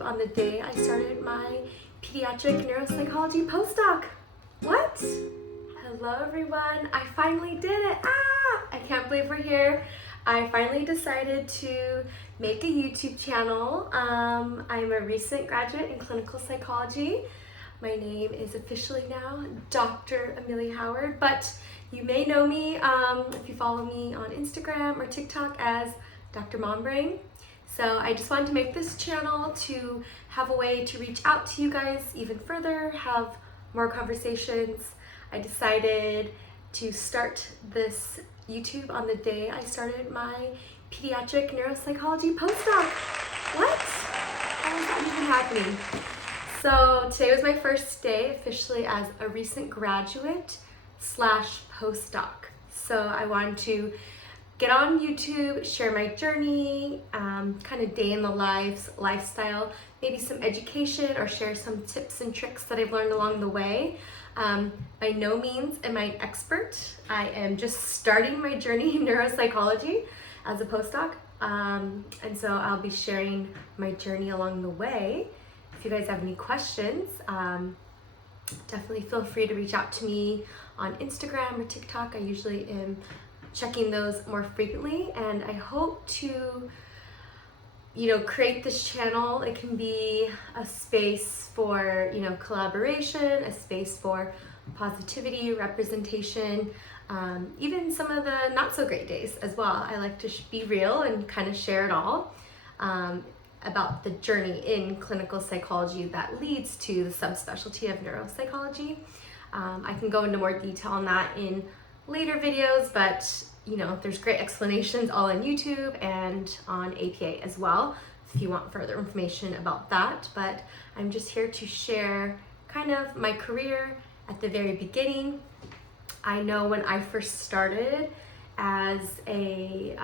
On the day I started my pediatric neuropsychology postdoc. What? Hello everyone, I finally did it. I can't believe we're here. I finally decided to make a YouTube channel. I'm a recent graduate in clinical psychology. My name is officially now Dr. Amelia Howard, but you may know me if you follow me on Instagram or TikTok as DoctorMomBrain. So I just wanted to make this channel to have a way to reach out to you guys even further, have more conversations. I decided to start this YouTube on the day I started my pediatric neuropsychology postdoc. What? How is that even happening? So today was my first day officially as a recent graduate / postdoc. So I wanted to get on YouTube, share my journey, kind of day in the lifestyle, maybe some education or share some tips and tricks that I've learned along the way. By no means am I an expert. I am just starting my journey in neuropsychology as a postdoc. And so I'll be sharing my journey along the way. If you guys have any questions, definitely feel free to reach out to me on Instagram or TikTok. I usually am checking those more frequently, and I hope to, create this channel. It can be a space for, collaboration, a space for positivity, representation, even some of the not so great days as well. I like to be real and kind of share it all about the journey in clinical psychology that leads to the subspecialty of neuropsychology. I can go into more detail on that in later videos, but there's great explanations all on YouTube and on APA as well if you want further information about that. But I'm just here to share kind of my career at the very beginning. I know when I first started as a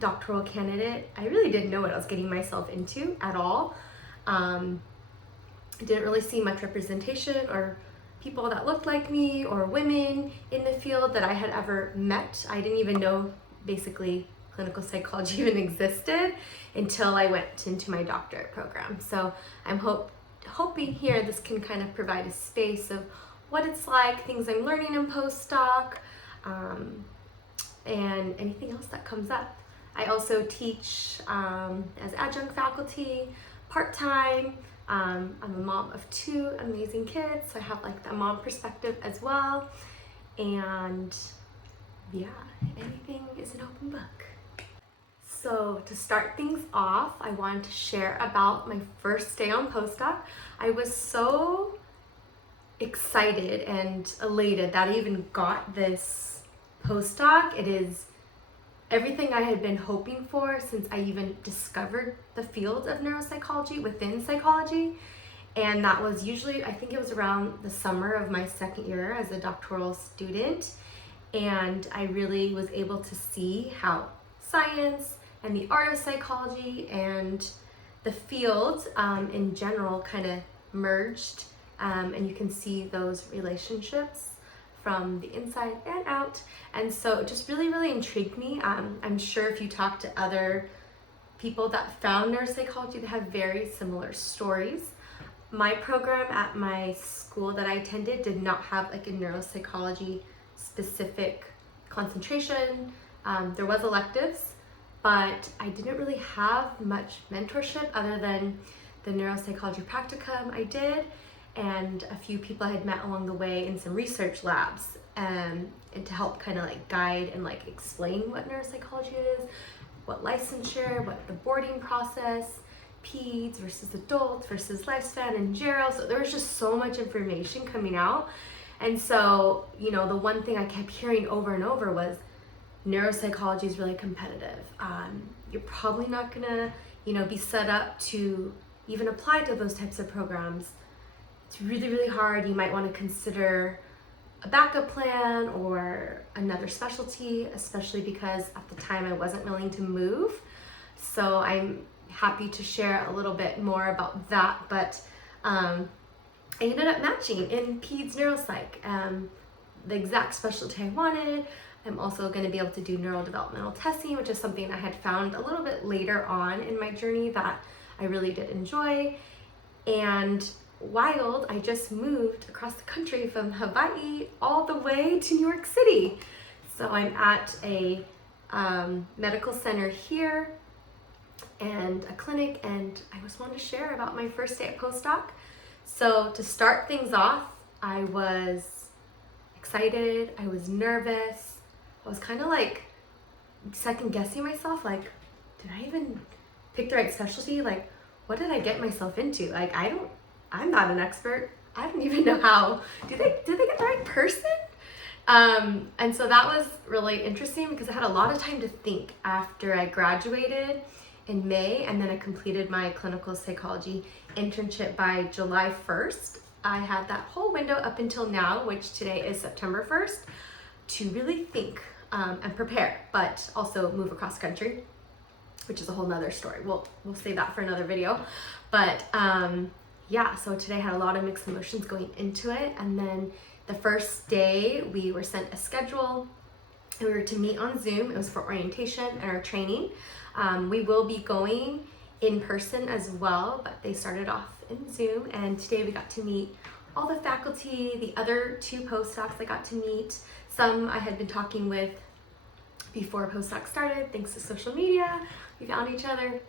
doctoral candidate, I really didn't know what I was getting myself into at all. I didn't really see much representation or people that looked like me or women in the field that I had ever met. I didn't even know basically clinical psychology even existed until I went into my doctorate program. So I'm hoping here this can kind of provide a space of what it's like, things I'm learning in postdoc, and anything else that comes up. I also teach as adjunct faculty, part-time. I'm a mom of 2 amazing kids, so I have like the mom perspective as well. And yeah, anything is an open book. So to start things off, I wanted to share about my first day on postdoc. I was so excited and elated that I even got this postdoc. It is everything I had been hoping for since I even discovered the field of neuropsychology within psychology. And that was usually, I think it was around the summer of my second year as a doctoral student. And I really was able to see how science and the art of psychology and the field in general kind of merged. And you can see those relationships from the inside and out. And so it just really, really intrigued me. I'm sure if you talk to other people that found neuropsychology, they have very similar stories. My program at my school that I attended did not have like a neuropsychology specific concentration. There was electives, but I didn't really have much mentorship other than the neuropsychology practicum I did and a few people I had met along the way in some research labs. And to help kind of like guide and like explain what neuropsychology is, what licensure, what the boarding process, peds versus adults versus lifespan and gero. So there was just so much information coming out. And so, the one thing I kept hearing over and over was neuropsychology is really competitive. You're probably not gonna, be set up to even apply to those types of programs. It's really, really hard. You might want to consider a backup plan or another specialty, especially because at the time I wasn't willing to move. So I'm happy to share a little bit more about that, but I ended up matching in peds neuropsych, the exact specialty I wanted. I'm also going to be able to do neurodevelopmental testing, which is something I had found a little bit later on in my journey that I really did enjoy. And wild, I just moved across the country from Hawaii all the way to New York City. So I'm at a medical center here and a clinic, and I just wanted to share about my first day at postdoc. So to start things off, I was excited, I was nervous, I was kind of like second guessing myself, like, did I even pick the right specialty? Like, what did I get myself into? Like, I'm not an expert. I don't even know how. Did they get the right person? And so that was really interesting because I had a lot of time to think after I graduated in May, and then I completed my clinical psychology internship by July 1st. I had that whole window up until now, which today is September 1st, to really think and prepare, but also move across country, which is a whole nother story. We'll save that for another video. But yeah, so today I had a lot of mixed emotions going into it. And then the first day we were sent a schedule and we were to meet on Zoom. It was for orientation and our training. We will be going in person as well, but they started off in Zoom. And today we got to meet all the faculty, the other 2 postdocs I got to meet. Some I had been talking with before postdoc started, thanks to social media. We found each other.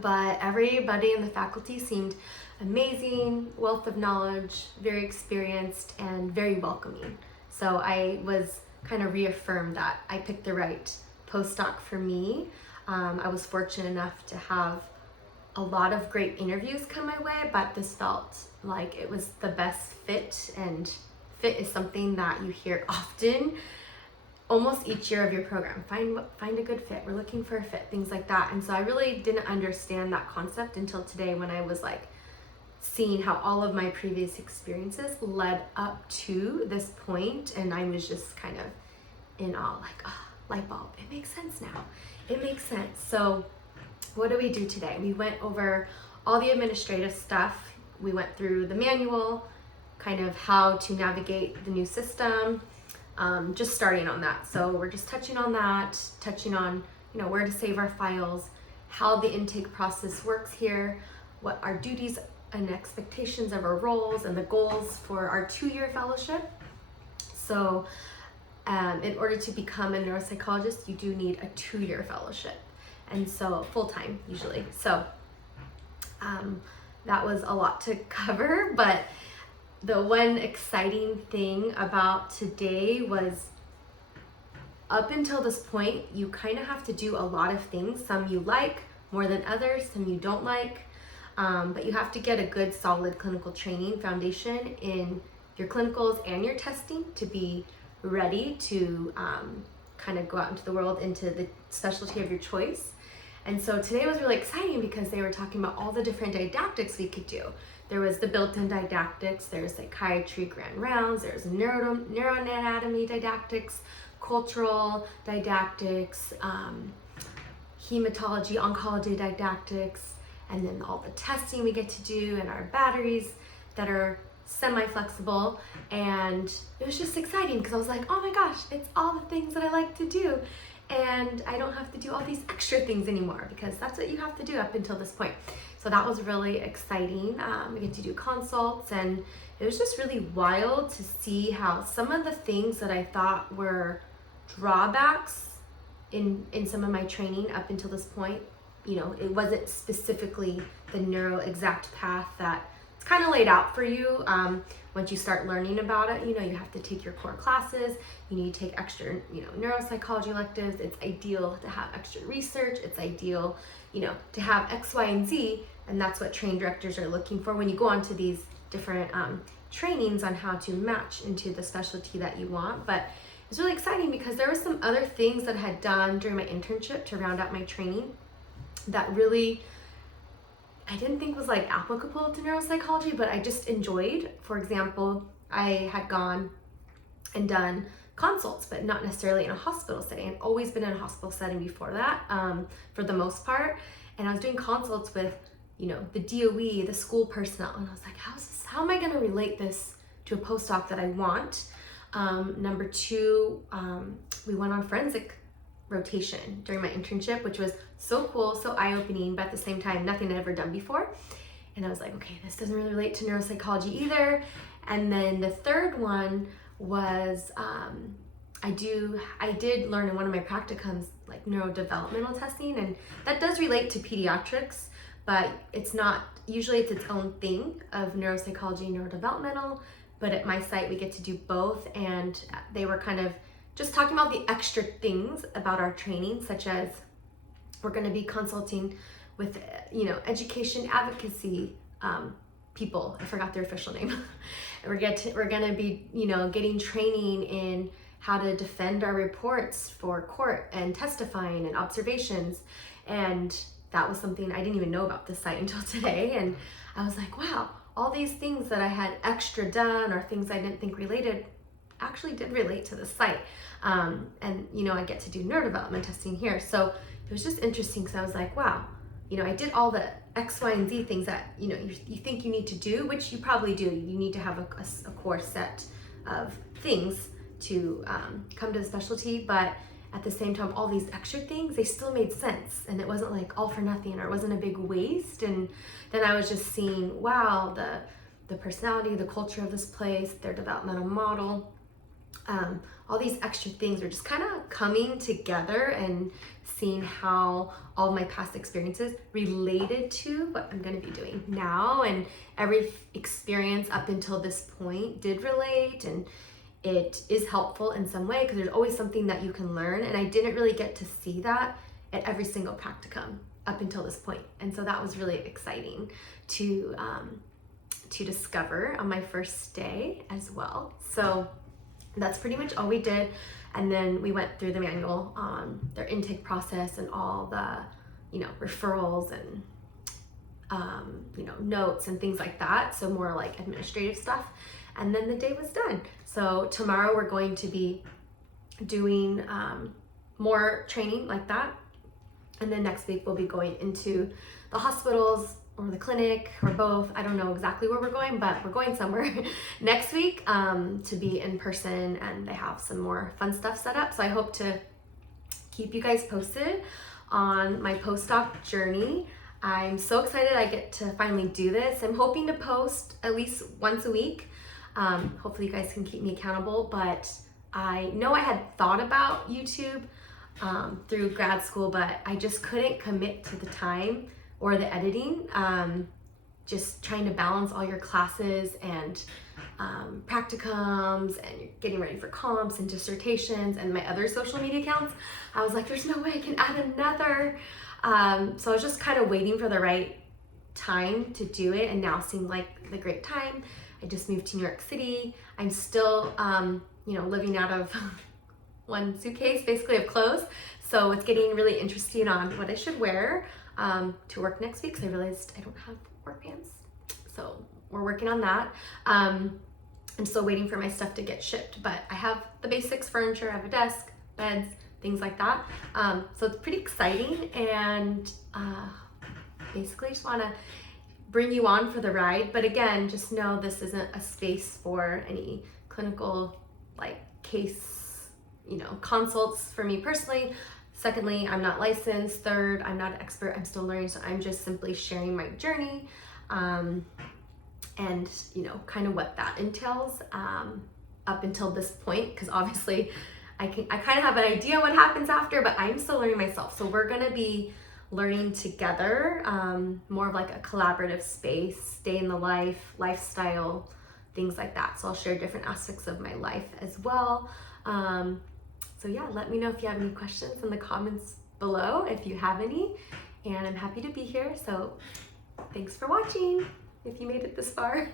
But everybody in the faculty seemed amazing, wealth of knowledge, very experienced, and very welcoming. So I was kind of reaffirmed that I picked the right postdoc for me. I was fortunate enough to have a lot of great interviews come my way, but this felt like it was the best fit, and fit is something that you hear often almost each year of your program. Find a good fit. We're looking for a fit, things like that. And so I really didn't understand that concept until today, when I was like seeing how all of my previous experiences led up to this point, and I was just kind of in awe, like, oh, light bulb, it makes sense now. It makes sense. So what do we do today? We went over all the administrative stuff. We went through the manual, kind of how to navigate the new system, just starting on that. So we're just touching on that, touching on, where to save our files, how the intake process works here, what our duties and expectations of our roles and the goals for our 2-year fellowship. So in order to become a neuropsychologist, you do need a 2-year fellowship, and so full-time usually. So that was a lot to cover, but the one exciting thing about today was, up until this point, you kind of have to do a lot of things. Some you like more than others, some you don't like, but you have to get a good solid clinical training foundation in your clinicals and your testing to be ready to kind of go out into the world, into the specialty of your choice. And so today was really exciting because they were talking about all the different didactics we could do. There was the built-in didactics, there's psychiatry grand rounds, there's neuroanatomy didactics, cultural didactics, hematology, oncology didactics, and then all the testing we get to do, and our batteries that are semi-flexible. And it was just exciting because I was like, oh my gosh, it's all the things that I like to do. And I don't have to do all these extra things anymore, because that's what you have to do up until this point. So that was really exciting. We get to do consults, and it was just really wild to see how some of the things that I thought were drawbacks in some of my training up until this point, it wasn't specifically the neuro exact path that it's kind of laid out for you. Once you start learning about it, you have to take your core classes, you need to take extra, neuropsychology electives. It's ideal to have extra research. It's ideal, to have X, Y, and Z. And that's what trained directors are looking for when you go on to these different trainings on how to match into the specialty that you want. But it was really exciting because there were some other things that I had done during my internship to round out my training that really I didn't think was like applicable to neuropsychology, but I just enjoyed. For example, I had gone and done consults, but not necessarily in a hospital setting. I've always been in a hospital setting before that, for the most part. And I was doing consults with, the DOE, the school personnel. And I was like, how am I gonna relate this to a postdoc that I want? Number 2, we went on forensic rotation during my internship, which was so cool, so eye-opening, but at the same time, nothing I'd ever done before. And I was like, okay, this doesn't really relate to neuropsychology either. And then the third one was, I did learn in one of my practicums, like neurodevelopmental testing, and that does relate to pediatrics, but it's not, usually it's its own thing of neuropsychology and neurodevelopmental, but at my site we get to do both, and they were kind of just talking about the extra things about our training, such as we're going to be consulting with, education advocacy people. I forgot their official name. We're going to be, getting training in how to defend our reports for court and testifying and observations. And that was something I didn't even know about this site until today. And I was like, wow, all these things that I had extra done or things I didn't think related actually did relate to the site. And I get to do neurodevelopment testing here. So it was just interesting because I was like, wow, I did all the X, Y, and Z things that, you think you need to do, which you probably do. You need to have a core set of things to come to the specialty, but at the same time, all these extra things, they still made sense. And it wasn't like all for nothing, or it wasn't a big waste. And then I was just seeing, wow, the personality, the culture of this place, their developmental model, all these extra things are just kind of coming together and seeing how all my past experiences related to what I'm going to be doing now. And every experience up until this point did relate, and it is helpful in some way because there's always something that you can learn. And I didn't really get to see that at every single practicum up until this point. And so that was really exciting to discover on my first day as well. So that's pretty much all we did. And then we went through the manual on their intake process and all the, referrals and, notes and things like that. So more like administrative stuff. And then the day was done. So tomorrow we're going to be doing more training like that. And then next week we'll be going into the hospitals or the clinic or both. I don't know exactly where we're going, but we're going somewhere next week to be in person, and they have some more fun stuff set up. So I hope to keep you guys posted on my postdoc journey. I'm so excited I get to finally do this. I'm hoping to post at least once a week. Hopefully you guys can keep me accountable, but I know I had thought about YouTube through grad school, but I just couldn't commit to the time or the editing. Just trying to balance all your classes and practicums, and you're getting ready for comps and dissertations and my other social media accounts. I was like, there's no way I can add another. So I was just kind of waiting for the right time to do it, and now seemed like the great time. I just moved to New York City. I'm still, living out of one suitcase basically of clothes. So it's getting really interesting on what I should wear to work next week, because I realized I don't have work pants. So we're working on that. I'm still waiting for my stuff to get shipped, but I have the basics, furniture, I have a desk, beds, things like that. So it's pretty exciting, and basically just want to bring you on for the ride. But again, just know this isn't a space for any clinical case, consults for me personally. Secondly, I'm not licensed. Third, I'm not an expert. I'm still learning. So I'm just simply sharing my journey and, kind of what that entails up until this point, because obviously I kind of have an idea what happens after, but I'm still learning myself. So we're going to be learning together, more of like a collaborative space, day in the life, lifestyle, things like that. So I'll share different aspects of my life as well. So yeah, let me know if you have any questions in the comments below, if you have any, and I'm happy to be here. So thanks for watching, if you made it this far.